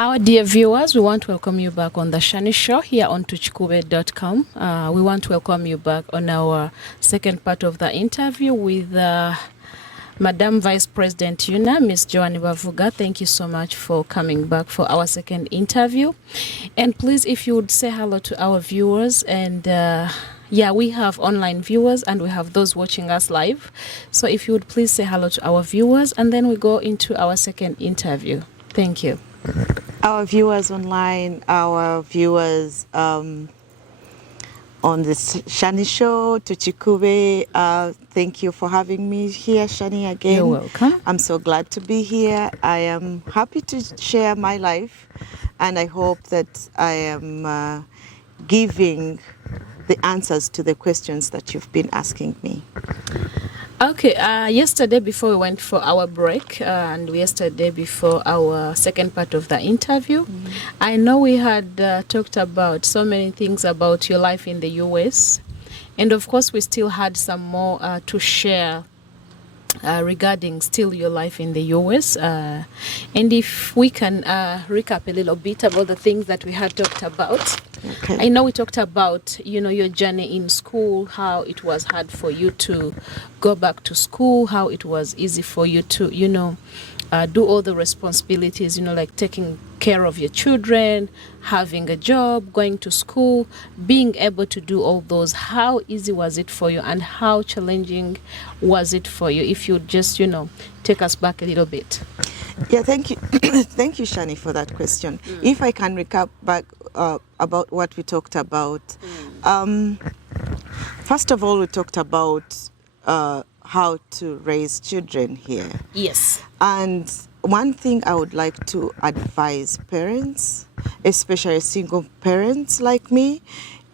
Our dear viewers, we want to welcome you back on the Shannie Show here on tuchikube.com. We want to welcome you back on our second part of the interview with Madam Vice President Unaa, Miss Joan Bavuga. Thank you so much for coming back for our second interview. And please, if you would say hello to our viewers. And yeah, we have online viewers and we have those watching us live. So if you would please say hello to our viewers, and then we go into our second interview. Thank you. Our viewers online, our viewers on the Shannie Show, Tuchikube, thank you for having me here, Shannie, again. You're welcome. I'm so glad to be here. I am happy to share my life, and I hope that I am giving the answers to the questions that you've been asking me. Okay, yesterday before we went for our break and yesterday before our second part of the interview, I know we had talked about so many things about your life in the US, and of course we still had some more to share regarding still your life in the US, and if we can recap a little bit about the things that we had talked about. Okay. I know we talked about, your journey in school, how it was hard for you to go back to school, how it was easy for you to, do all the responsibilities, like taking care of your children, having a job, going to school, being able to do all those. How easy was it for you and how challenging was it for you? If you just, take us back a little bit. Yeah, thank you. Thank you, Shannie, for that question. If I can recap back about what we talked about. First of all, we talked about how to raise children here. Yes. And one thing I would like to advise parents, especially single parents like me,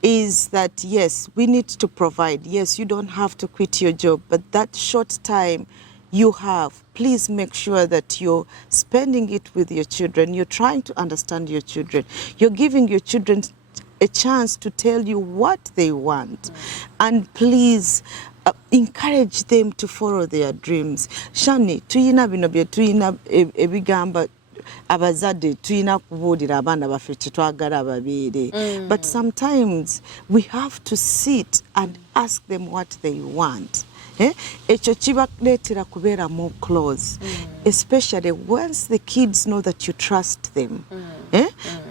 is that yes, we need to provide. Yes, you don't have to quit your job, but that short time you have, please make sure that you're spending it with your children. You're trying to understand your children. You're giving your children a chance to tell you what they want. And please encourage them to follow their dreams. Shannie, tuyina bino bye tuyina ebigamba abazadde tuyina kubuulira abaana baffe kyetwagala ababeere. But sometimes we have to sit and ask them what they want. Ekyo kibaleetera kubeera more close, especially once the kids know that you trust them.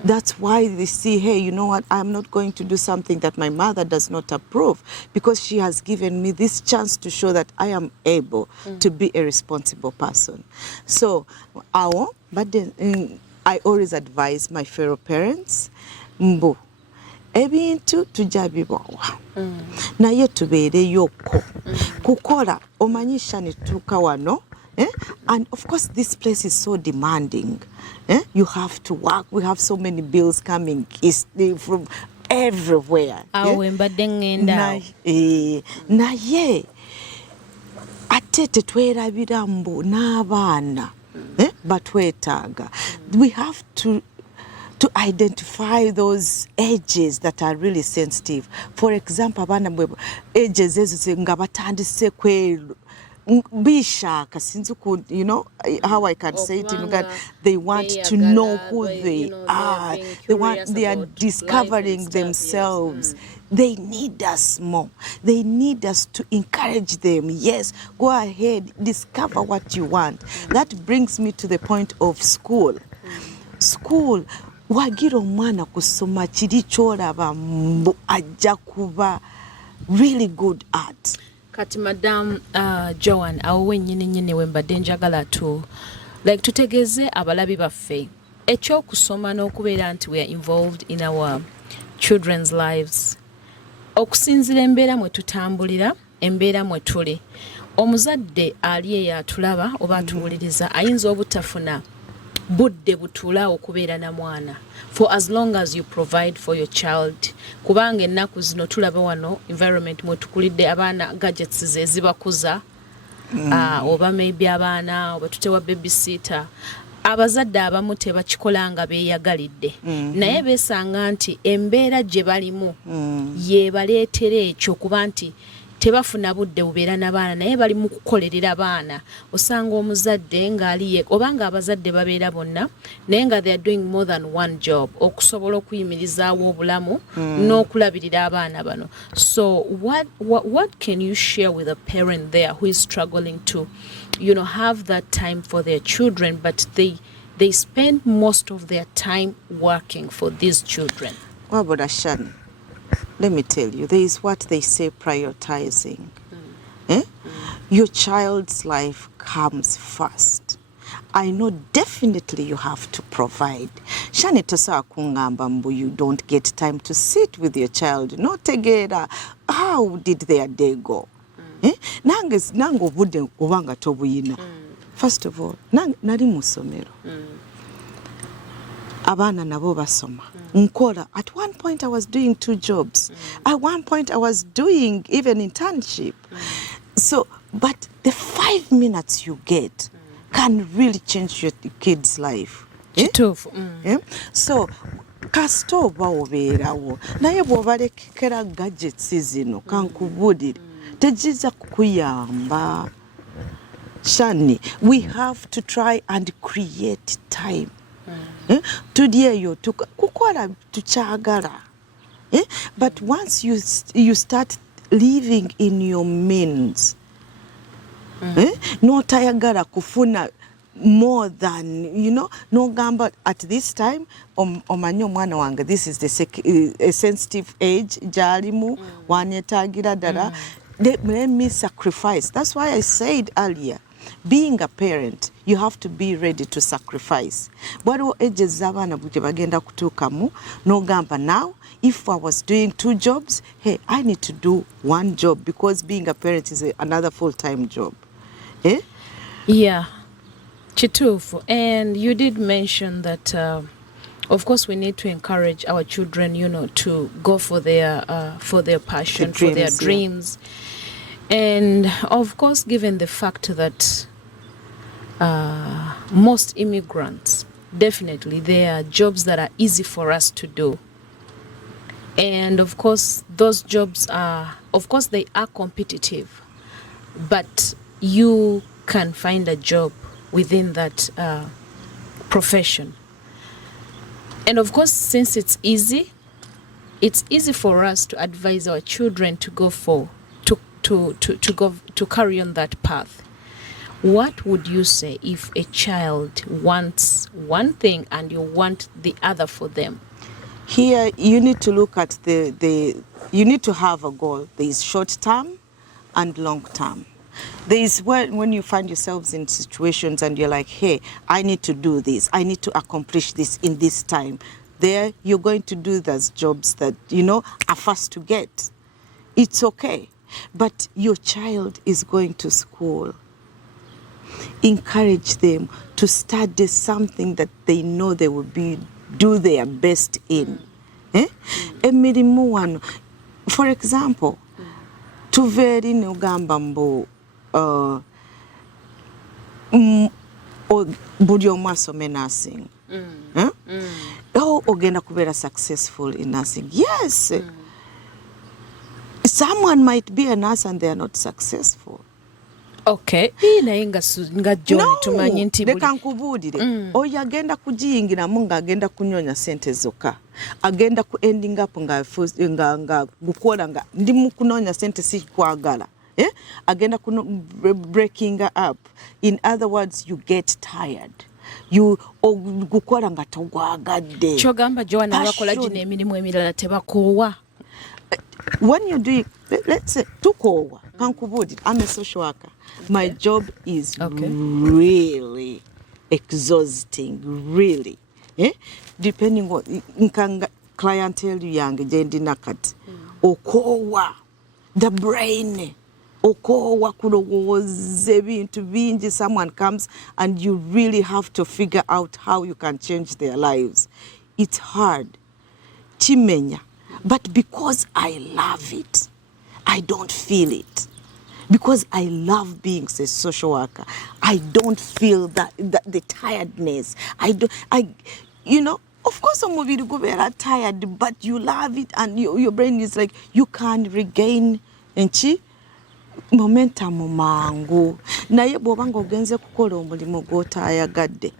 That's why they see, hey, you know what, I'm not going to do something that my mother does not approve, because she has given me this chance to show that I am able to be a responsible person. So I always advise my fellow parents, mbu ebintu tujja bibawa naye tubeereyoko kukola omanyi Shannie tuuka wano. And of course this place is so demanding. You have to work. We have so many bills coming from everywhere. Naye ate tetwerabira mbu n'abaana batwetaaga. We have to identify those ages that are really sensitive. For example, abana ages ezo nga batandise bishaka since how I can say it in Uganda, they want to know who they are. They are discovering themselves. They need us more. They need us to encourage them. Yes, go ahead, discover what you want. That brings me to the point of school. School, wagira omwana kusoma kiri kyolaba mbu ajja kuba really good at. Kati Madam Joan, awo nyini wembadde njagala tutegeze abalabi baffe ekyokusoma n'okubeera nti we are involved in our children's lives. Okusinzira embeera mwe tutambulira, embeera mwe tuli, omuzadde ali eyo atulaba oba atuwuliriza ayinza obutafuna budde butuula okubeera na mwana for as long as you provide for your child. Kubanga ennaku zino tulaba wano environment mwe tukulidde abaana gadgets zezibakuza, oba maybe abaana oba tutewa babysitter. Abazadde abamu tebakikolanga beeyagalidde, naye beesanga nti embeera gye balimu yeebaleetera ekyo, kuba nti tebafuna budde bubeera n'abaana naye bali mu kukolerera abaana osanga omuzadde ng'aliye obanga abazadde babeera bonna naye nga they are doing more than one job okusobola okuyimirizaawo obulamu n'okulabirira abaana bano. So what can you share with a parent there who is struggling to have that time for their children, but they spend most of their time working for these children? What about Shannie? Let me tell you, there is what they say prioritizing. Your child's life comes first. I know definitely you have to provide. Shannie tosa kungamba mbu you don't get time to sit with your child. No tegera. How did their day go? Nango budde obanga tobuyina. First of all, nali musomero. Abana nabo basoma. Nkola. At one point I was doing 2 jobs. At one point I was doing even internship. So, but the 5 minutes you get can really change your kid's life. So, kasita oba obeerawo naye bw'obalekera gadgets zino kankubulire tegiza kukuyamba. Shannie, we have to try and create time. Tudyeyo kukola tukyagala. But once you start living in your means, notayagala kufuna more than, no gamba at this time, omanyo mwana wange, this is a sensitive age, jalimu, wanyetagira dala, let me sacrifice. That's why I said earlier, being a parent, you have to be ready to sacrifice. Waliwo ages z'abaana bwe bagenda kutuukamu n'ogamba now, if I was doing 2 jobs, hey, I need to do 1 job because being a parent is another full-time job. Yeah, kituufu. And you did mention that, of course, we need to encourage our children, to go for their passion, for their dreams. And of course, given the fact that most immigrants, definitely, there are jobs that are easy for us to do. And of course, those jobs they are competitive, but you can find a job within that profession. And of course, since it's easy for us to advise our children to go to carry on that path. What would you say if a child wants one thing and you want the other for them? Here, you need to look at you need to have a goal. There is short term and long term. There is when you find yourselves in situations and you're like, hey, I need to do this. I need to accomplish this in this time. There, you're going to do those jobs that, are fast to get. It's okay. But your child is going to school. Encourage them to study something that they know they will do their best in. Emirimu wano. For example, tuveeri n'ogamba mbu buli omu asome nursing. Ogenda kubeera successful in nursing. Yes. Someone might be a nurse and they are not successful. Okay. Naye nga Joan tumanyi nti leka nkubuulire. Oyo agenda kugiyingiramu ng'agenda kunyonya sente zokka. Agenda ku ending up nga gukola nga ndi mu kunoonya sente si kwagala. Agenda breaking up. In other words, you get tired. Gukola nga togwagadde. Kyogamba Joan abakola gino emirimu emirala tebakoowa. When you're doing, let's say, tukowa, kankubudi, I'm a social worker. My job is really exhausting, really. Depending on nkanga clientele yange jendi nakati. Okowa, the brain. Okowa kulowoze bintu bingi. Someone comes and you really have to figure out how you can change their lives. It's hard. Chimenya. But because I love it, I don't feel it. Because I love being a social worker, I don't feel that the tiredness. Of course omubiri gubeera tired, but you love it and your brain is like, you can regain momentum mangu naye bw'obanga ogenze kukola omulimu gw'otaayagadde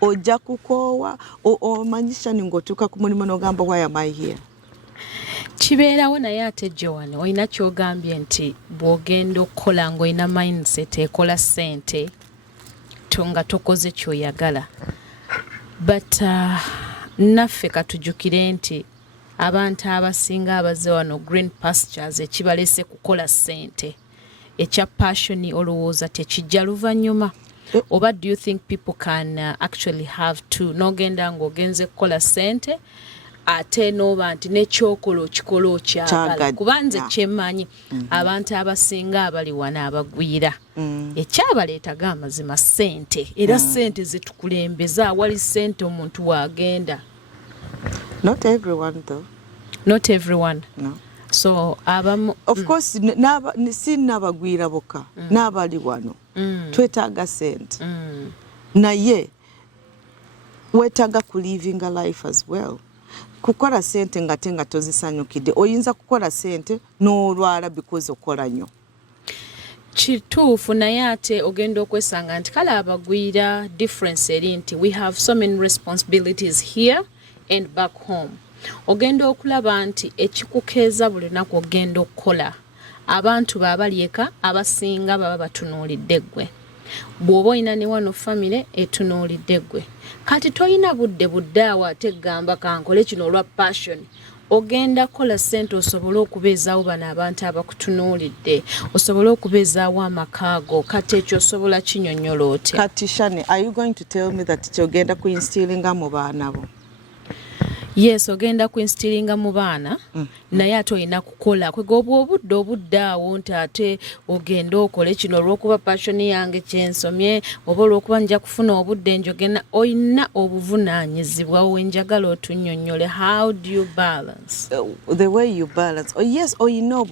ojja kukoowa omanyisha ng'otuuka ku mulimu n'ogamba why am I here. Kibeerawo naye ate Joan olina ky'ogambye nti bw'ogenda okukola ng'olina mindset ekola ssente nga tokoze ky'oyagala but naffe katujjukire nti abantu abasinga abazze wano green pastures ekibalese kukola ssente ekya passion olowooza tekijja luvannyuma oba do you think people can actually have to n'ogenda ng'ogenze kukola ssente ate n'oba nti n'ekyokola okikola okyagala kuba nze kyemmanyi abantu abasinga abali wano abagwira ekyabaleetaga amazima ssente era ssente zetukulembeza awali ssente omuntu waagenda. Not everyone though. Not everyone. No. So of course si n'abagwira bokka n'abali wano twetaaga ssente naye weetaaga ku living a life as well. Kukola ssente nga tozisanyukidde oyinza kukola ssente n'olwala because okola nnyo. Kituufu naye ate ogenda okwesanga nti kale abagwira difference eri nti we have so many responsibilities here and back home. Ogenda okulaba nti ekikukeeza buli lunaku ogenda okukola abantu baabalyeka abasinga baba batunuulidde ggwe. Bw'oba olina ne wano famire etunuulidde ggwe kati toyina budde awo ate gamba kankole kino olwa passion. Ogenda kola ssente osobole okubeezaawo bano abantu abakutunuulidde osobole okubeezaawo amakaago kati ekyo osobola kinyonnyola otya. Kati Shannie, are you going to tell me that kyogenda kuinstillinga mu baana bo? Yes, ogenda kuinstilinga mu baana naye ate olina kukola kwegobwa obudde awo nti ate ogenda okole kino olw'okuba passion yange kyensomye oba olw'okuba nja kufuna obudde njogena olina obuvunaanyizibwa wenjagala otunnyonnyole. How do you balance? The way you balance. Oh yes, olina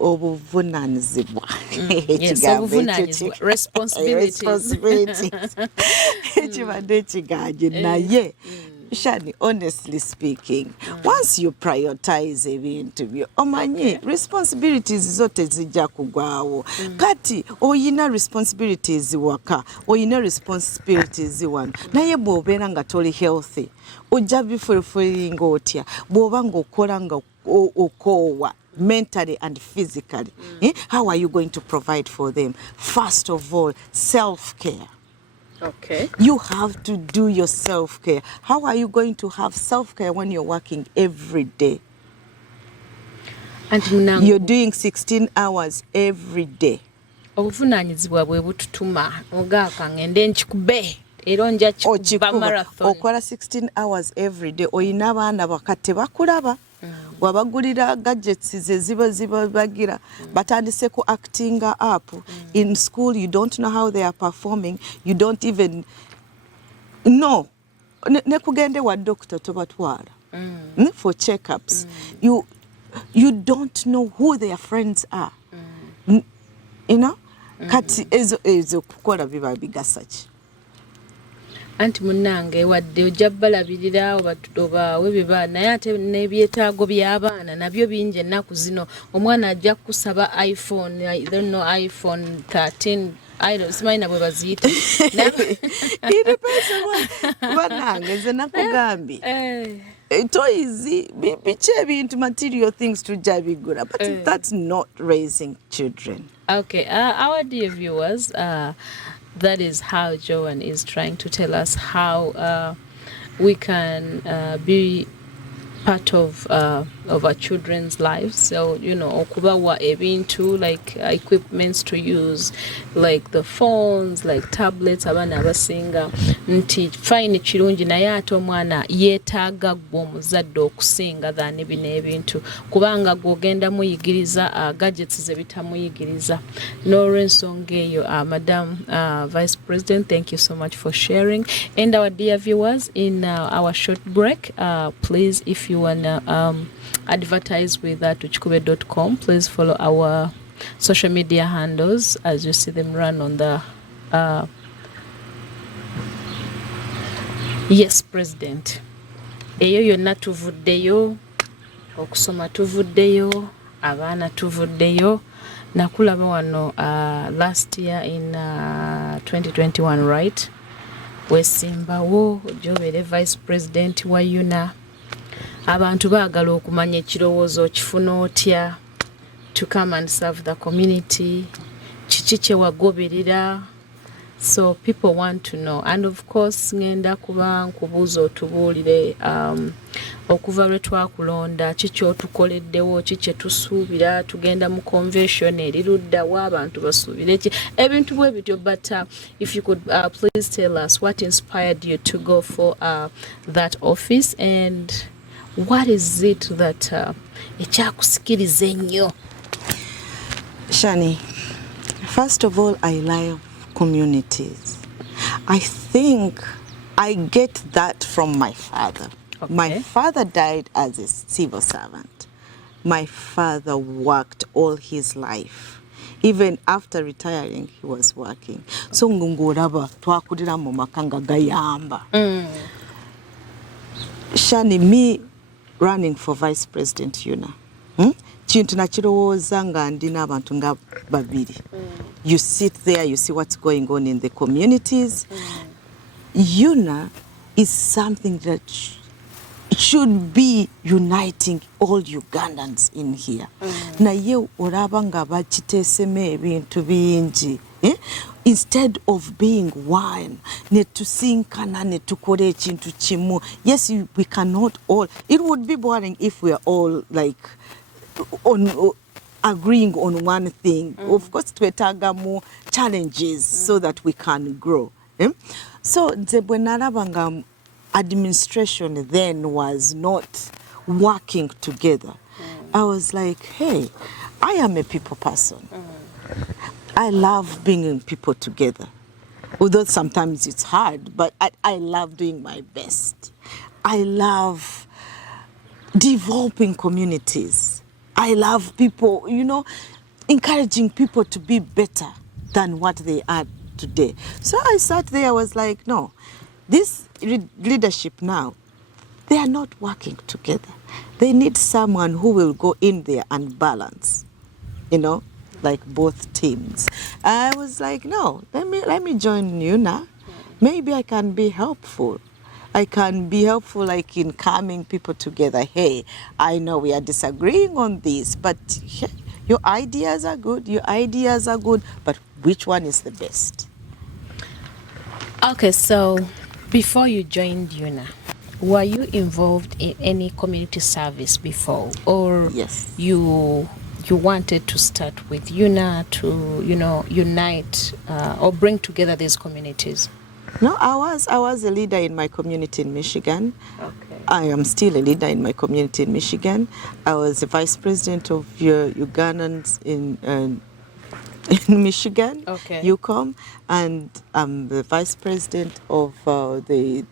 obuvunaanyizibwa. Yes, obuvunaanyizibwa. Responsibilities. Ekibadde ekiganje naye Shannie, honestly speaking, once you prioritize ebintu byo omanyi responsibilities zo tezijja kugwawo. Kati oyina responsibilities waka oyina responsibilities wano naye bw'obeera nga toli healthy ojja bifulfulinga otya bw'oba ng'okola nga okoowa mentally and physically. How are you going to provide for them? First of all, self-care. Okay. You have to do your self-care. How are you going to have self-care when you're working every day? You're doing 16 hours every day. Obuvunaanyizibwa bwe bututuma ogaaka ngende nkikube era nja kikuba marathon. Okola 16 hours every day. Oyina abaana bakate bakulaba. Wabagulira gadgets ziba bagira batandise ku acting up. In school you don't know how they are performing, you don't even know. Ne kugende wa doctor tobatwala for checkups. You don't know who their friends are. You know? Kati ezo kukola biba bigasa ki. Anti munnange wadde ojja balabirira oba webiba naye ate n'ebyetaago by'abaana nabyo bingi ennaku zino. Omwana ajja kusaba iPhone, I don't know, iPhone 13, simanyi na bwe baziyita. Bannange nze nakugambye toys biki ebintu material things tujja bigula but that's not raising children. Okay, our dear viewers, that is how Joan is trying to tell us how we can be part of our children's lives. So, you know, okubawa ebintu like equipments to use, like the phones, like tablets, abana abasinga nti fine kirungi naye ate omwana yeetaaga gwe omuzadde okusinga than bino ebintu kubanga gw'ogenda muyigiriza gadgets ze bitamuyigiriza. N'olw'ensonga eyo, Madam Vice President, thank you so much for sharing. And our dear viewers, in our short break, please, if you wanna advertise with tuchikube.com, please follow our social media handles as you see them run on the Yes President. Eyo yonna tuvuddeyo, okusoma tuvuddeyo, abaana tuvuddeyo, nakulaba wano last year in 2021, right? Wesimbawo gy'obeera vice president wa Unaa. Abantu baagala okumanya ekirowoozo kifuna otya to come and serve the community. Kiki kye wagoberera? So people want to know. And of course, ngenda kuba nkubuuza otubuulire okuva lwe twakulonda kiki otukoleddewo, kiki kye tusuubira, tugenda mu convention eriruddawo abantu basuubire ki, ebintu bwe bityo. But if you could please tell us what inspired you to go for that office, and what is it that ekyakusikiriza ennyo? Shannie, first of all, I love communities. I think I get that from my father. Okay. My father died as a civil servant. My father worked all his life. Even after retiring, he was working. So ngunguraba twakulira mu makanga gayamba. Shannie, me running for vice president Unaa. Kintu nakirowooza nga ndina abantu nga babiri. You sit there, you see what's going on in the communities. Unaa is something that should be uniting all Ugandans in here. Naye oraba nga bakiteesemu ebintu bingi. Instead of being one, netusinkana netukola ekintu kimu. Yes, we cannot all. It would be boring if we are all like on agreeing on one thing. Of course, twetaaga more challenges so that we can grow. So nze bwe nalaba nga administration then was not working together, I was like, hey, I am a people person. I love bringing people together. Although sometimes it's hard, but I love doing my best. I love developing communities. I love people, you know, encouraging people to be better than what they are today. So I sat there, I was like, no, this leadership now, they are not working together. They need someone who will go in there and balance, you know, like both teams. I was like, no, let me join Unaa. Maybe I can be helpful. I can be helpful like in calming people together. Hey, I know we are disagreeing on this, but hey, your ideas are good, but which one is the best? Okay, so before you joined Unaa, were you involved in any community service before? Or yes, you wanted to start with Unaa to, you know, unite or bring together these communities? No, I was a leader in my community in Michigan. Okay. I am still a leader in my community in Michigan. I was the vice president of Ugandans in Michigan, okay. UCOM, and I'm the vice president of the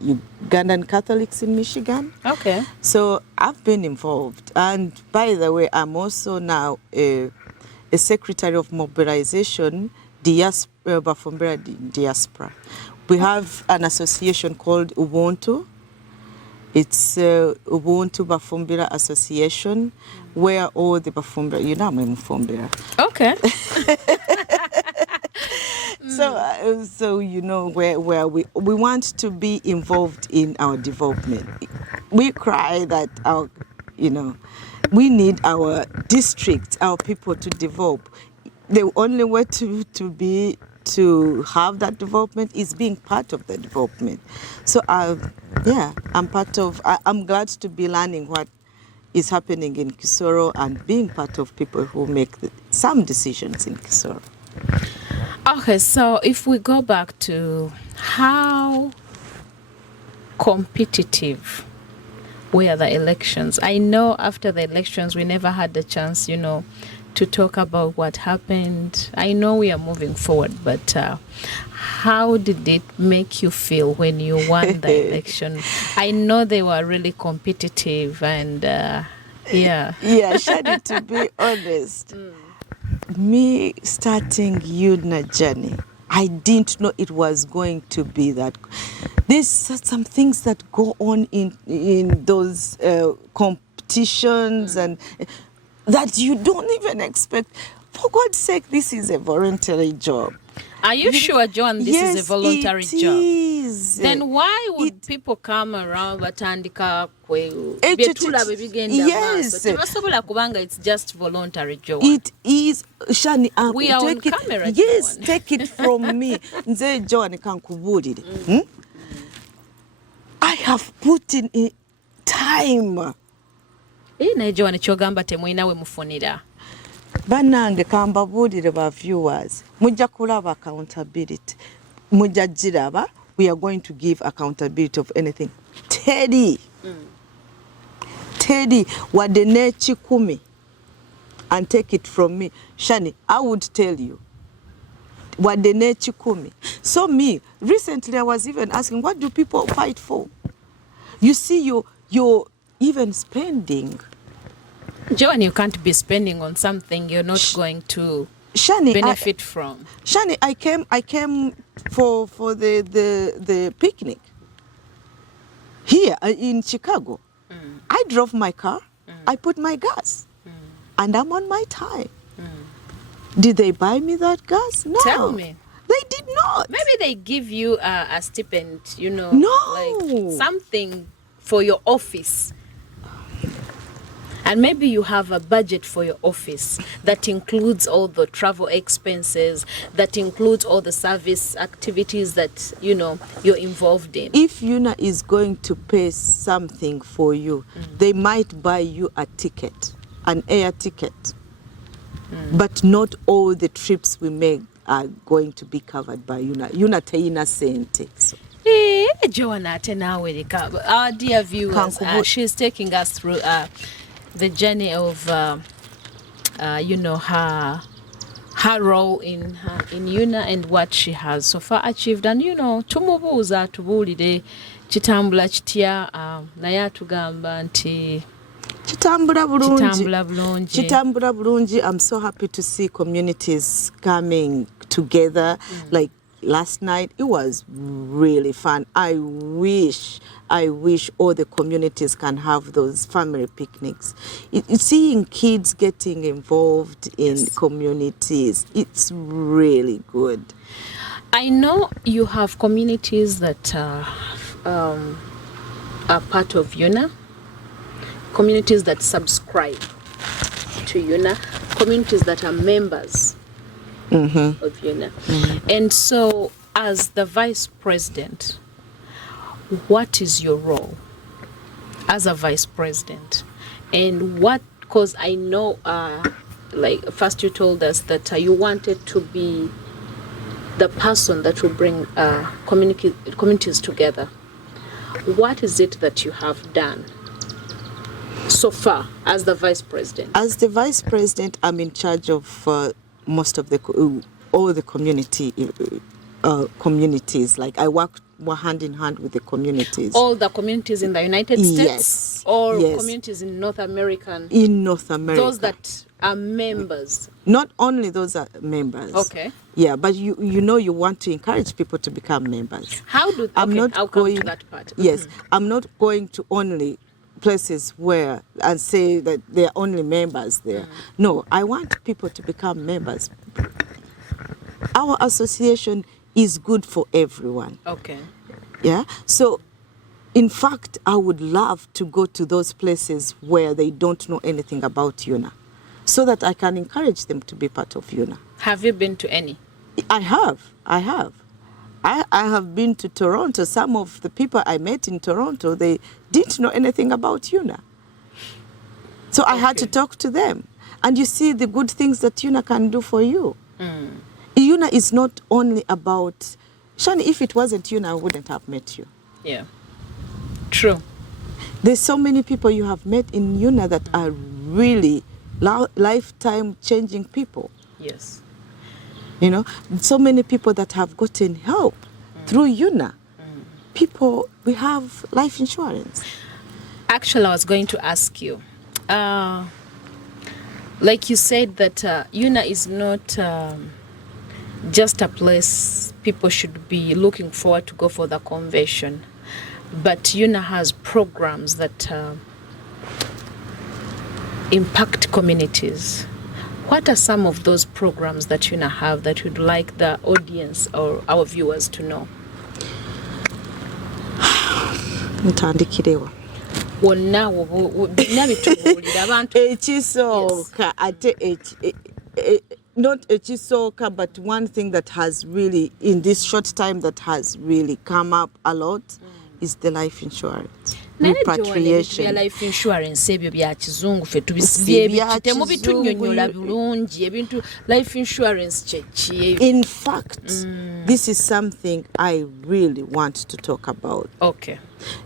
Ugandan Catholics in Michigan. Okay. So I've been involved. And by the way, I'm also now a secretary of mobilization, Bavuga diaspora. We have an association called Ubuntu. It's Ubuntu Bavuga Association, where all the Bavuga, you know, I'm Bavuga. Okay. So you know where we want to be involved in our development. We cry that our, you know, we need our district, our people to develop. The only way to have that development is being part of the development. So yeah, I'm part of. I'm glad to be learning what is happening in Kisoro and being part of people who make some decisions in Kisoro. Okay, so if we go back to how competitive were the elections. I know after the elections we never had the chance, you know, to talk about what happened. I know we are moving forward, but how did it make you feel when you won the election? I know they were really competitive and yeah. Yeah, Shannie, to be honest, me starting Unaa journey, I didn't know it was going to be that. There's some things that go on in those competitions and that you don't even expect. For God's sake, this is a voluntary job. Are you sure, Joan, this is a voluntary it job? Is. Then why would people come around batandika yes. kubanga it's just voluntary job? It is. Shannie, we are on camera. Yes, Joan. Take it from me. Nze Joan kankubulire. I have put in time. Naye Joan kyogamba temulina we mufunira. Bannange kambabuulire ba viewers, mujja kulaba accountability. Mujja giraba, we are going to give accountability of anything. Teddy wadde n'ekikumi, and take it from me. Shannie, I would tell you. Wadde n'ekikumi. So me, recently I was even asking, what do people fight for? You see, you're even spending. Joan, you can't be spending on something you're not going to Shannie, benefit from. Shannie, I came for the picnic here in Chicago. I drove my car, I put my gas, and I'm on my time. Did they buy me that gas? No. Tell me. They did not. Maybe they give you a stipend, No. like something for your office. And maybe you have a budget for your office that includes all the travel expenses, that includes all the service activities that, you're involved in. If Unaa is going to pay something for you, they might buy you a ticket, an air ticket. But not all the trips we make are going to be covered by Unaa. Unaa teyina sente. Joan, our dear viewers, she's taking us through the journey of, her role in Unaa and what she has so far achieved. And, tumubuuza atubuulire kitambula kitya, naye atugamba nti Kitambula bulungi. I'm so happy to see communities coming together. Like last night, it was really fun. I wish all the communities can have those family picnics. Seeing kids getting involved in communities, it's really good. I know you have communities that are part of Unaa, communities that subscribe to Unaa, communities that are members of Unaa. And so, as the vice president, what is your role as a vice president? And because I know, first you told us that you wanted to be the person that will bring communities together. What is it that you have done so far as the vice president? As the vice president, I'm in charge of most of all the communities. Like I work hand in hand with the communities. All the communities in the United States? Yes. Or communities in North America? In North America. Those that are members? Not only those are members. Okay. Yeah, but you want to encourage people to become members. I'll come to that part. Yes, I'm not going to only places where and say that they're only members there. No, I want people to become members. Our association is good for everyone. Okay. Yeah. So, in fact, I would love to go to those places where they don't know anything about Unaa, so that I can encourage them to be part of Unaa. Have you been to any? I have. I have been to Toronto. Some of the people I met in Toronto, they didn't know anything about Unaa. So I had to talk to them. And you see the good things that Unaa can do for you. Unaa is not only about... Shannie, if it wasn't Unaa, I wouldn't have met you. Yeah. True. There's so many people you have met in Unaa that are really lifetime-changing people. Yes. So many people that have gotten help through Unaa. People, we have life insurance. Actually, I was going to ask you, like you said that Unaa is not just a place people should be looking forward to go for the convention, but Unaa has programs that impact communities. What are some of those programs that you now have that you'd like the audience or our viewers to know? Ntandikirewa. Wonna bitubuulira abantu. Ekisooka ate not ekisooka, but one thing that has really, in this short time, that has really come up a lot is the life insurance. Repatriation. Life insurance ebyo bya kizungu fe tubisibye temubitunnyonnyola bulungi ebintu life insurance kye. In fact, this is something I really want to talk about. Okay.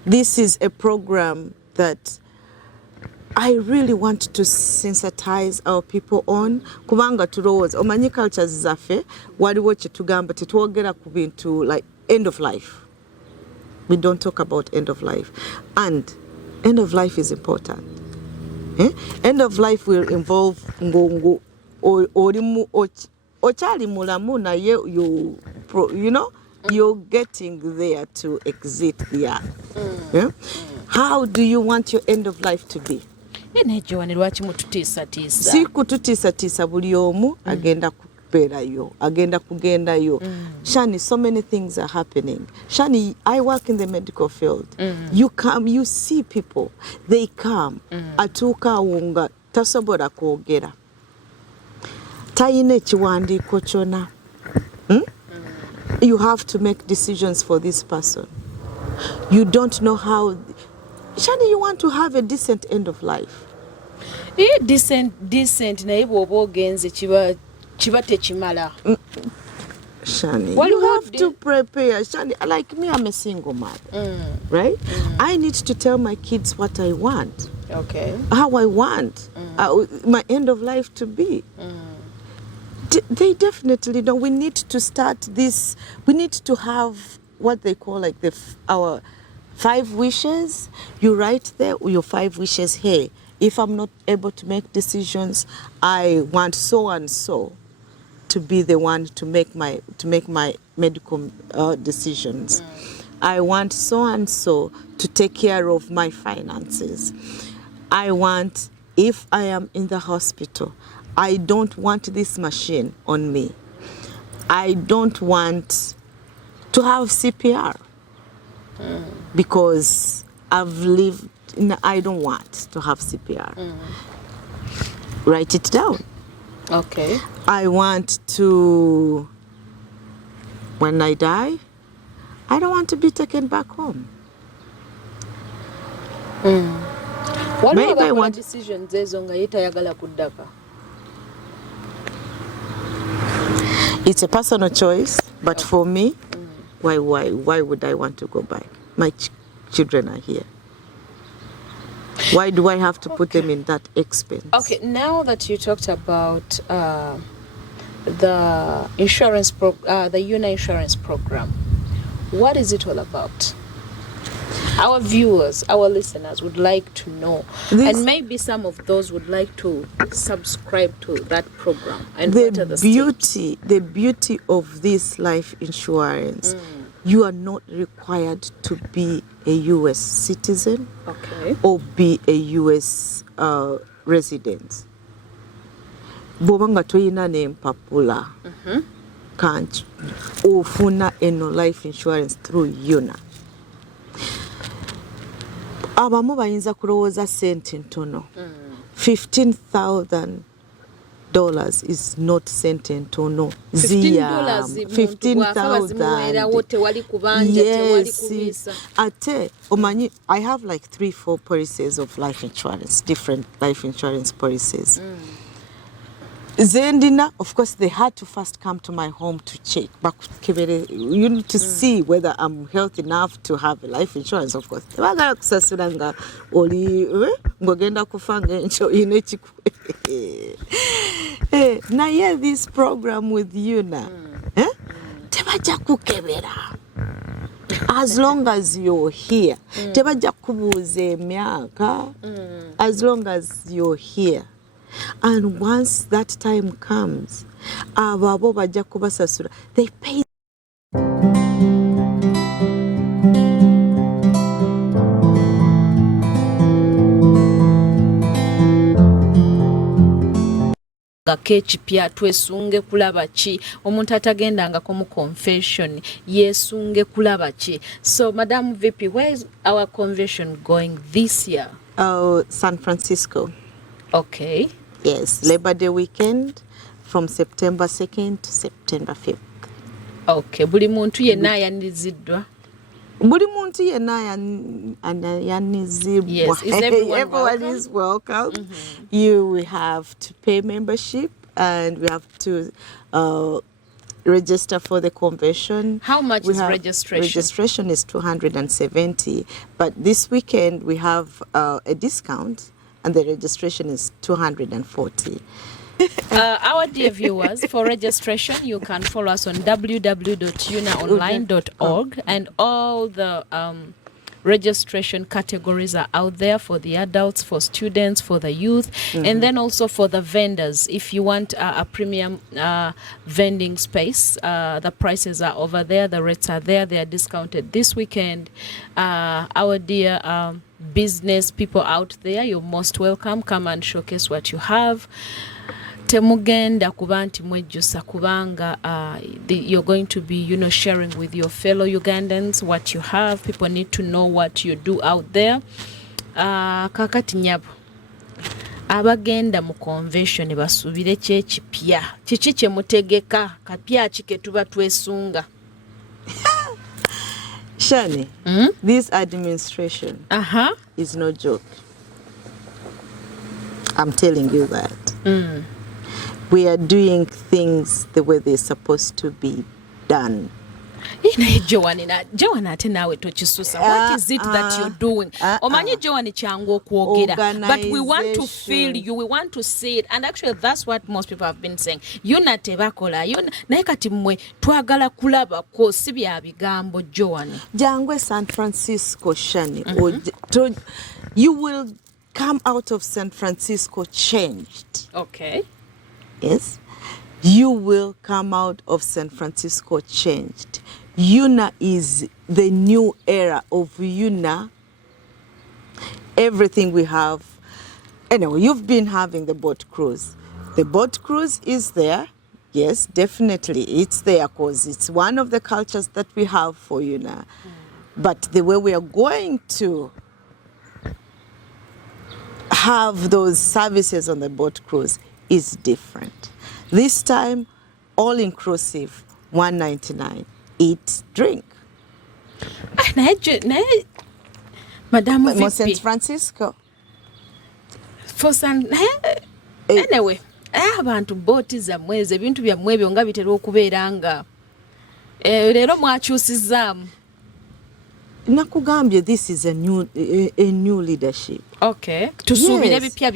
This is a program that I really want to sensitize our people on. Kubanga tulowooza omanyi cultures zaffe waliwo kye tugamba tetwogera ku bintu like end of life. We don't talk about end of life. And end of life is important. End of life will involve ngongo olimu ochali mulamu na you know, you're getting there to exit the earth. How do you want your end of life to be? Joan, lwaki mututiisatiisa? Si kututiisatiisa, buli omu agenda kubeerayo, agenda kugendayo. Shannie, so many things are happening. Shannie, I work in the medical field. You come, you see people, they come, atuuka awo nga tasobola kwogera. Tayina ekiwandiiko kyonna. You have to make decisions for this person. You don't know how. Shannie, you want to have a decent end of life. Decent naye bw'oba ogenze kiba tekimala. Shannie, you have to prepare. Shannie, like me, I'm a single mother, right? I need to tell my kids what I want. Okay. How I want my end of life to be. They definitely know. We need to start this. We need to have what they call like our 5 wishes. You write there your 5 wishes. Hey, if I'm not able to make decisions, I want so and so to be the one to make my medical decisions. I want so and so to take care of my finances. I want, if I am in the hospital, I don't want this machine on me. I don't want to have CPR because I've lived I don't want to have CPR. Write it down. Okay. I want to, when I die, I don't want to be taken back home. Maybe I want decisions ezo nga yetayagala kuddaka. It's a personal choice, but for me, why would I want to go back? My children are here. Why do I have to put them in that expense? Okay, now that you talked about the insurance the Unaa insurance program, what is it all about? Our viewers, our listeners would like to know, and maybe some of those would like to subscribe to that program. And what are the beauty of this life insurance, you are not required to be a U.S. citizen, okay, or be a U.S. resident. Bobanga toyina n'empapula kanti ofuna eno life insurance through Unaa. Abamu bayinza kulowooza sente ntono. $15,000 is not sente ntono. $15,000. Yes. Ate, omanyi, I have like 3-4 policies of life insurance, different life insurance policies. Zendina, of course, they had to first come to my home to check. You need to see whether I'm healthy enough to have a life insurance, of course. Now, yeah, this program with Unaa, tebaja kukebera. As long as you're here, tebaja kubuuza emyaka. As long as you're here. And once that time comes, ababo bajja kubasasura. They pay. k'ekipya twesunge kulaba ki omuntu atagendangako mu convention yeesunge kulaba ki. So Madam VP, where is our convention going this year? San Francisco. Okay. Yes, Labor Day weekend from September 2nd to September 5th. Okay, buli muntu yenna ayaniziddwa. Buli muntu yenna yanizibwa. Yes, is everyone everyone welcome? is welcome. You will have to pay membership and we have to register for the convention. How much is registration? Registration is $270, but this weekend we have a discount and the registration is $240. Our dear viewers, for registration, you can follow us on www.unaonline.org, and all the registration categories are out there for the adults, for students, for the youth, and then also for the vendors. If you want a premium vending space, the prices are over there, the rates are there, they are discounted this weekend. Our dear business people out there, you're most welcome. Come and showcase what you have. Temugenda kuba nti mwejjusa kubanga you're going to be sharing with your fellow Ugandans what you have. People need to know what you do out there. Kakati nyabo abagenda mu convention basuubire kyekipya kiki kye mutegeka kapya kike tuba twesunga. Shannie, this administration is no joke. I'm telling you that. We are doing things the way they're supposed to be done. Joan ate naawe tokisusa. What is it that you're doing? Omanyi Joan kyangu okwogera, but we want to feel you, we want to see it, and actually that's what most people have been saying. Yuna tebakola naye kati mmwe twagala kulabako si bya bigambo. Joan jangwe San Francisco, Shannie, you will come out of San Francisco changed. Okay. Yes, you will come out of San Francisco changed. Unaa is the new era of Unaa. Everything we have. Anyway, you've been having the boat cruise. The boat cruise is there. Yes, definitely. It's there because it's one of the cultures that we have for Unaa. But the way we are going to have those services on the boat cruise is different. This time, all inclusive, $199. Eat, drink. Madam VP. San Francisco. For San anyway, abantu boati zammwe ebintu byammwe ebyo nga bitera okubeera nga leero mwakyusizaamu. Nakugambye, this is a new leadership. Okay. Tusuubire bipya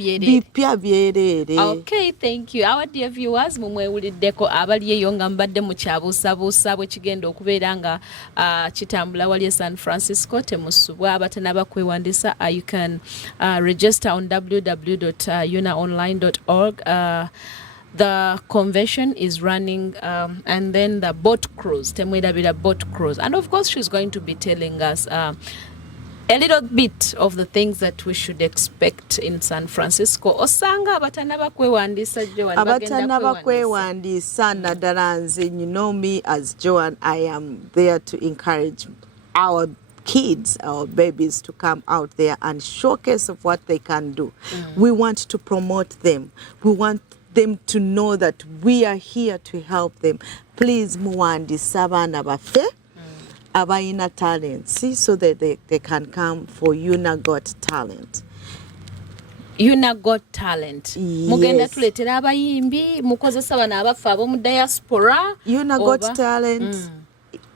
byerere. Okay, thank you. Our dear viewers, mumwewuliddeko abali eyo nga mbadde mukyabuusabuusa bwe kigenda okubeera nga kitambula wali e San Francisco. Temusubwa abatanaba kwewandiisa. You can register on www.unaonline.org. The convention is running, and then the boat cruise, Temwedabira boat cruise. And of course, she's going to be telling us a little bit of the things that we should expect in San Francisco. Osanga abatanaba kwewandisa Joan. Abatanaba kwewandisa naddala nze, you know me as Joan, I am there to encourage our kids, our babies, to come out there and showcase of what they can do. We want to promote them. We want them to know that we are here to help them. Please muwandisa abaana baffe abayina talent, see, so that they can come for Unaa Got Talent. Unaa Got Talent. Yes. Mugenda tuleetera abayimbi mukozesa bano abaffe ab'omu diaspora. Unaa Got Talent.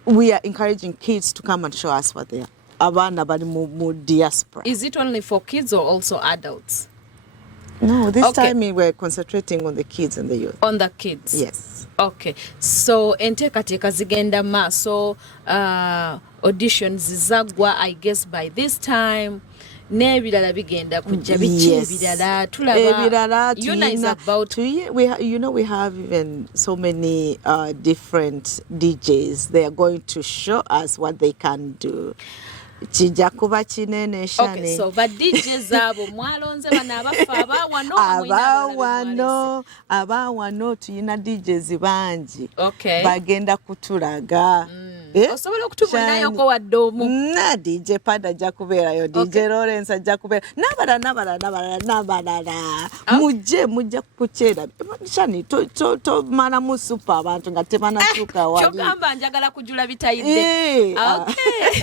We are encouraging kids to come and show us what they are. Abaana bali mu diaspora. Is it only for kids or also adults? No, this time we're concentrating on the kids and the youth. On the kids? Yes. Okay. So, enteekateeka zigenda maaso, auditions zizagwa, I guess, by this time. N'ebirala bigenda kujja biki ebirala tulaba. Unaa is about we have even so many different DJs. They are going to show us what they can do. kijja kuba kinene Shannie. Okay, so ba DJs abo mwalonze bana abafa abawano tuyina DJs bangi. Okay. Bagenda kutulaga. Osobola okutubulirayo ko wadde omu. Na DJ Panda ajja kubeerayo, DJ Lawrence ajja kubeera. N'abalala. Mujja kukyera. Shannie tomalamu supa abantu nga tebanatuuka wali. Kyogamba njagala kujula bitayidde. Okay.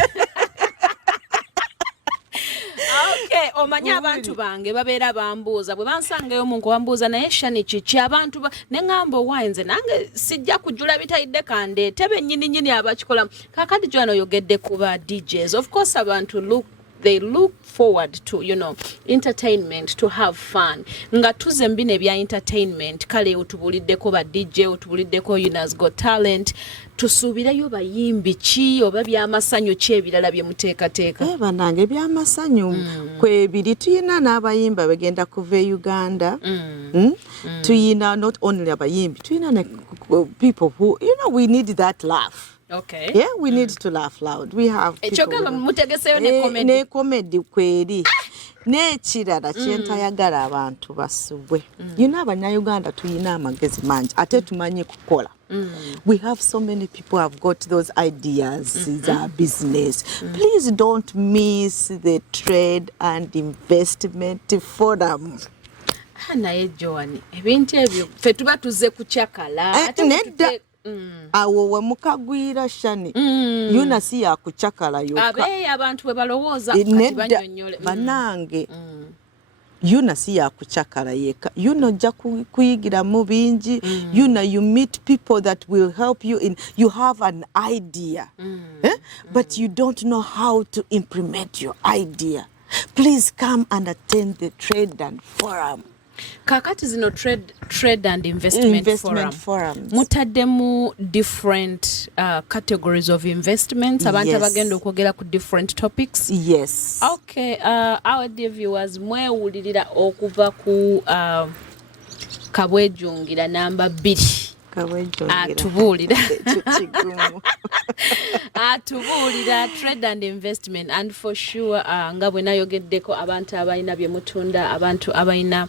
Okay, omanya abantu bange babeera bambuuza bwe bansangayo mu nkuba naye Shannie kiki abantu neŋŋamba owayenze nange sijja kujula bitayidde kandeete bennyini abakikolamu. Kaakati Joan oyogedde ku ba DJs. Of course abantu they look forward to, entertainment, to have fun. Nga tuze mbine bya entertainment, kale otubuliddeko ba DJ, otubuliddeko Una's Got Talent. Tusuubirayo bayimbi ki oba byamasanyu ki ebirala bye muteekateeka? Banange byamasanyu kwebiri tuyina n'abayimba bagenda kuva e Uganda. Tuyina not only abayimbi, tuyina people who, we need that laugh. Okay. Yeah, we need to laugh loud. We have people. Ne comedy kweri. N'ekirala kyentayagala abantu basubwe. Abannayuganda tuyina amagezi mangi ate tumanyi kukola. We have so many people who have got those ideas. It's our business. Please don't miss the Trade and Investment Forum. Naye Joan, ebintu ebyo ffe tuba tuzze kukyakala. Awo we mukagwira Shannie. Una si yakukyakala yokka. Abeeyi abantu bwe balowooza kati bannyonnyole. Banange. Una si yakukyakala yekka. Ojja kuyigiramu bingi. You meet people that will help you you have an idea. But you don't know how to implement your idea. Please come and attend the Trade and Forum. Kakati zino trade and investment forums. Mutaddemu different categories of investments. Abantu abagenda okwogera ku different topics. Yes. Okay. Our dear viewers, mwewulirira okuva ku Kabwejungira namba 2. Atubuulira Trade and Investment, and for sure nga bwe nayogeddeko abantu abalina bye mutunda, abantu abalina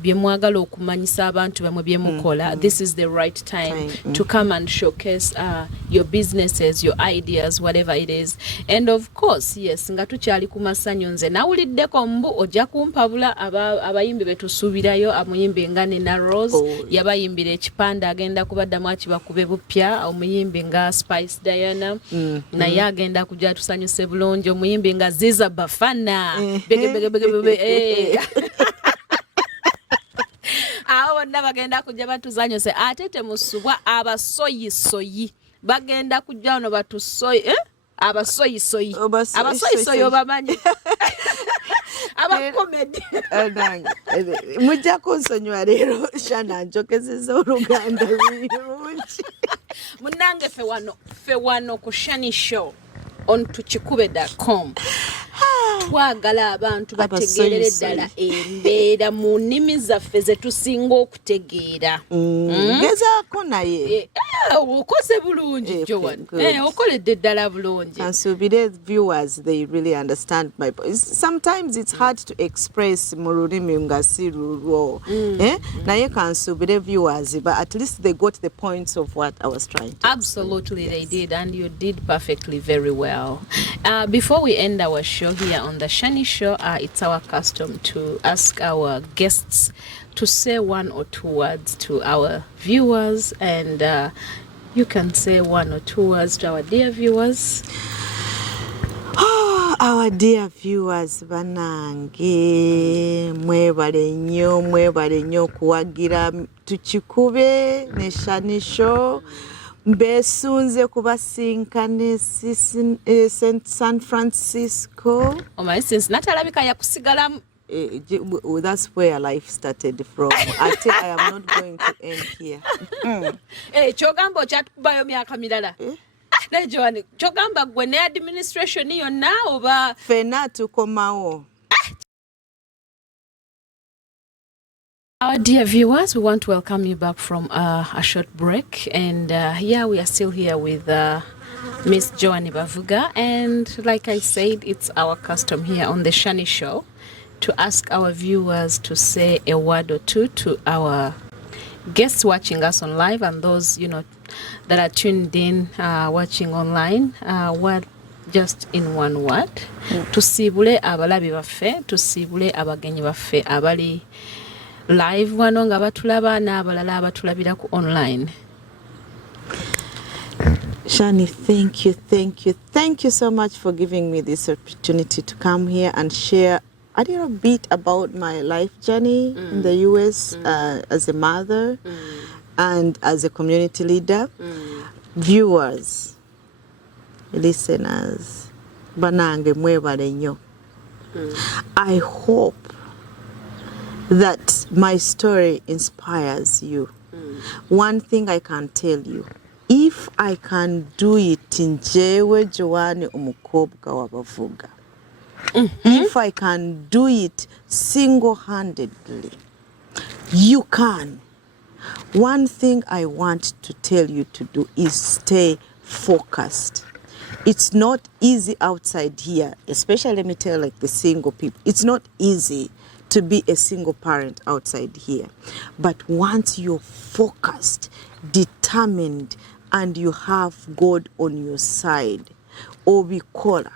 bye mwagala okumanyisa abantu bamwe bye mukola. This is the right time to come and showcase your businesses, your ideas, whatever it is. And of course, yes, nga tukyali ku masanyu nze nawuliddeko mbu ojja kumpabula abayimbi betusuubirayo, amuyimbi nga Nina Rose yabayimbira ekipande agenda kubaddamu akibakube bupya, omuyimbi nga Spice Diana naye agenda kujja tusanyuse bulungi, omuyimbi nga Ziza Bafana awo bonna bagenda kujja batuzanyuse ate temusubwa abasoyisoyi bagenda kujja wano batusoyi abasoyisoyi obamanyi abakomedi mujja kunsonyiwa leero Shannie njokezeza Oluganda birungi munnange ffe wano ku Shannie Show on tukikube.com twagala abantu bategeerere ddala embeera mu nnimi zaffe ze tusinga okutegeera. Gezaako naye okoze bulungi Joan, okoledde ddala bulungi. Kansuubire viewers, they really understand my point. Sometimes it's hard to express mu lulimi nga si lulwo, naye kansuubire viewers, but at least they got the points of what I was trying to Absolutely, they did, and you did perfectly very well. Before we end our show here on the Shannie Show, it's our custom to ask our guests to say one or two words to our viewers, and you can say one or two words to our dear viewers. Our dear viewers, banange mwebale nnyo kuwagira tukikube ne Shannie Show. Mbesunze kubasinkane San Francisco. Omanyi since natalabika yakusigalamu. That's where life started from. I am not going to end here. Kyogamba okyatukubayo myaka mirala. Ne Joan, kyogamba gwe ne administration yonna oba fena tukomawo. Our dear viewers, we want to welcome you back from a short break, and we are still here with Miss Joan Bavuga, and like I said, it's our custom here on the Shannie Show to ask our viewers to say a word or two to our guests watching us on live and those that are tuned in watching online. What just in one word, tusiibule abalabi baffe, tusiibule abagenyi baffe abali live wano nga batulaba n'abalala abatulabira ku online. Shannie, thank you so much for giving me this opportunity to come here and share a little bit about my life journey in the US as a mother and as a community leader. Viewers, listeners, banange mwebale nnyo. I hope that my story inspires you. One thing I can tell you, if I can do it njewe Joan omukobwa wa Bavuga, if I can do it single-handedly, you can. One thing I want to tell you to do is stay focused. It's not easy outside here, especially let me tell like the single people. It's not easy to be a single parent outside here. But once you're focused, determined, and you have God on your side, obikola.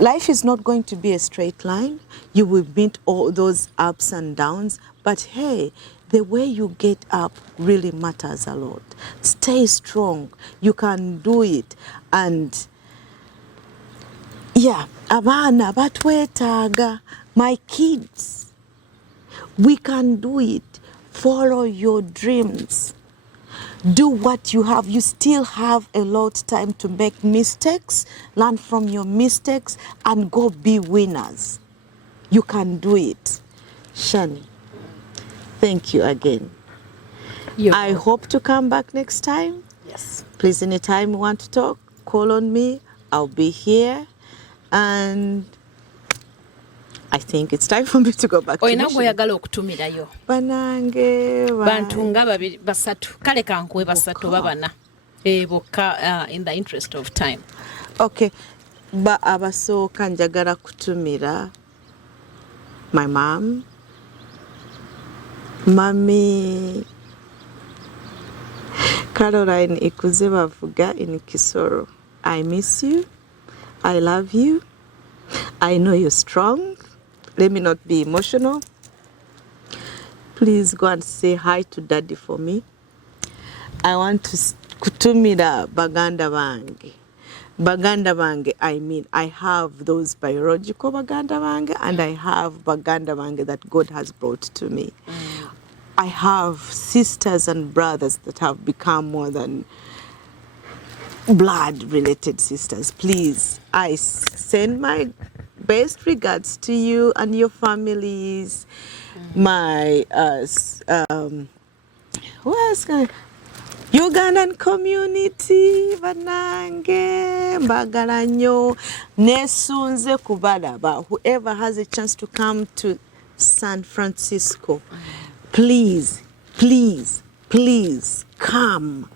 Life is not going to be a straight line. You will meet all those ups and downs. But hey, the way you get up really matters a lot. Stay strong. You can do it. And yeah, abana batwetaga, my kids, we can do it. Follow your dreams. Do what you have. You still have a lot of time to make mistakes, learn from your mistakes, and go be winners. You can do it. Shannie, thank you again. I hope to come back next time. Yes. Please, anytime you want to talk, call on me. I'll be here. And I think it's time for me to go back to mission. Oyagala okutumirayo. Banange. Bantu nga babiri basatu. Kale kankuwe basatu babana. Bokka in the interest of time. Okay. Ba abasooka njagala kutumira my mom, Mami Caroline Ikuze Bavuga in Kisoro. I miss you. I love you. I know you're strong. Let me not be emotional. Please go and say hi to Daddy for me. I want to kutumira baganda bange. Baganda bange, I mean, I have those biological baganda bange and I have baganda bange that God has brought to me. I have sisters and brothers that have become more than blood-related sisters. Please, I send my best regards to you and your families. My who else can Ugandan community banange mbagala nnyo nesunze kubalaba. Whoever has a chance to come to San Francisco, please come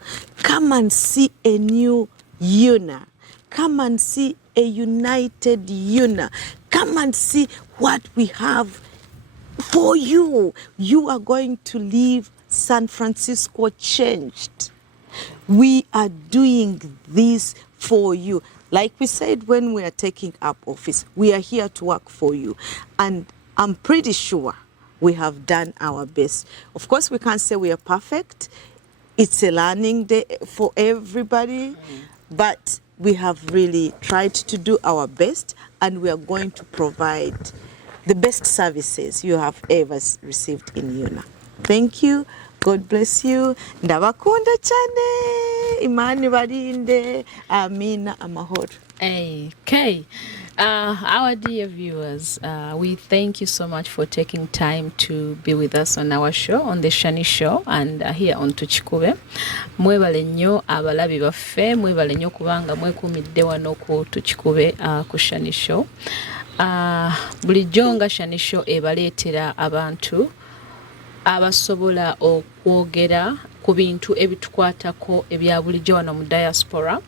and see a new Unaa. Come and see a united Unaa. Come and see what we have for you. You are going to leave San Francisco changed. We are doing this for you. Like we said when we are taking up office, we are here to work for you. And I'm pretty sure we have done our best. Of course, we can't say we are perfect. It's a learning day for everybody. But we have really tried to do our best, and we are going to provide the best services you have ever received in Unaa. Thank you. God bless you. Ndabakunda chane. Imani barinde. Amina amahoro. Okay. Our dear viewers, we thank you so much for taking time to be with us on our show, on the Shannie Show, and here on Tuchikube. Mwebale nnyo abalabi baffe, mwebale nnyo kubanga mwekumidde wano ku Tuchikube ku Shannie Show. Bulijjo nga Shannie Show ebaleetera abantu abasobola okwogera ku bintu ebitukwatako ebya bulijjo wano mu diaspora.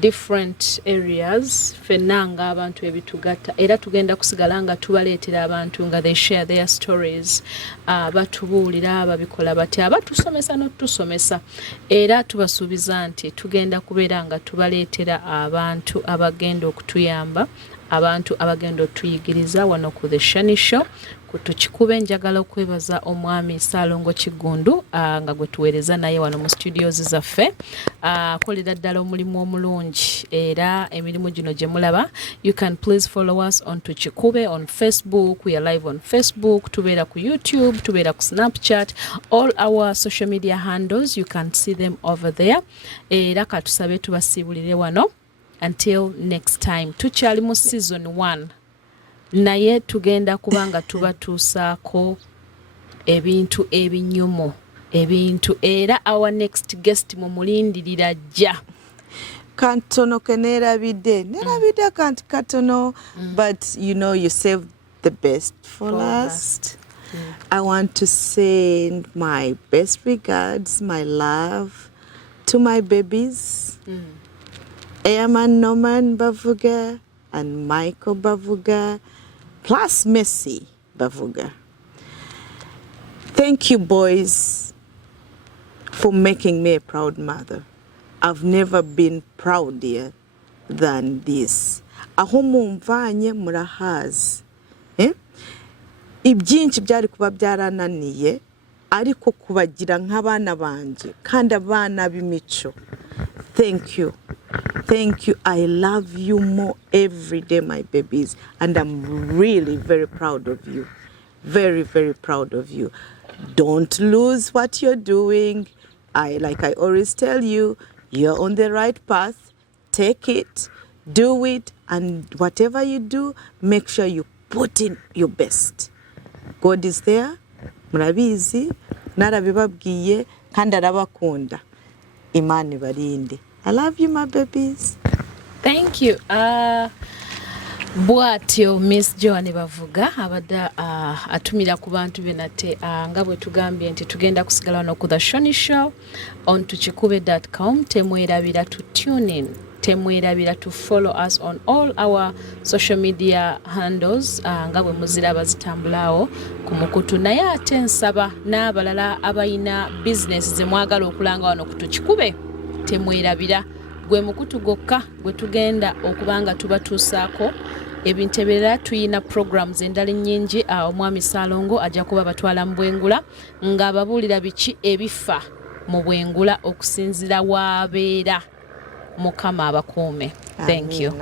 Different areas fenna nga abantu ebitugatta era tugenda kusigala nga tubaleetera abantu nga they share their stories, batubuulira babikola batya, abatusomesa n'otusomesa, era tubasuubiza nti tugenda kubeera nga tubaleetera abantu abagenda okutuyamba, abantu abagenda otuyigiriza wano ku The Shannie Show. Kutukikube njagala okwebaza omwami Ssaalongo Kigundu nga gwe tuweereza naye wano mu studios zaffe, akolera ddala omulimu omulungi era emirimu gino gye mulaba. You can please follow us on Tukikube on Facebook. We are live on Facebook, tubeera ku YouTube, tubeera ku Snapchat, all our social media handles, you can see them over there. Era katusabe tubasiibulire wano. Until next time, tukyali mu season 1. Naye tugenda kubanga tubatuusaako ebintu ebinyumu, ebintu era our next guest mumulindirira ajja. Kantono kenerabide kanti katono, but you know you saved the best for last. I want to send my best regards, my love to my babies. Airman Norman Bavuga and Michael Bavuga, plus Messi Bavuga. Thank you, boys, for making me a proud mother. I've never been prouder than this. Aho mumvanye murahazi. Ibyinshi byari kuba byarananiye ariko kubagira nk'abana banje kandi abana b'imico. Thank you. Thank you. I love you more every day, my babies. And I'm really very proud of you. Very, very proud of you. Don't lose what you're doing. Like I always tell you, you're on the right path. Take it, do it, and whatever you do, make sure you put in your best. God is there. Murabizi, narabibabwiye, kandi arabakunda. Imani barinde. I love you, my babies. Thank you. Bwatyo Miss Joan Bavuga abadde atumira ku bantu benate nga bwe tugambye nti tugenda kusigala wano ku The Shannie Show on tukikube.com. Temwerabira to tune in. Temwerabira to follow us on all our social media handles nga bwe muziraba zitambulawo ku mukutu. Naye ate nsaba n'abalala abayina business ze mwagala okulanga wano ku Tukikube, temwerabira gwe mukutu gokka gwe tugenda okubanga tubatuusaako ebintu ebirala. Tuyina programs endala nnyingi. Omwami Ssaalongo ajja kuba batwala mu Bwengula ng'ababuulira biki ebifa mu Bwengula okusinzira w'abeera. Mukama abakuume. Thank you.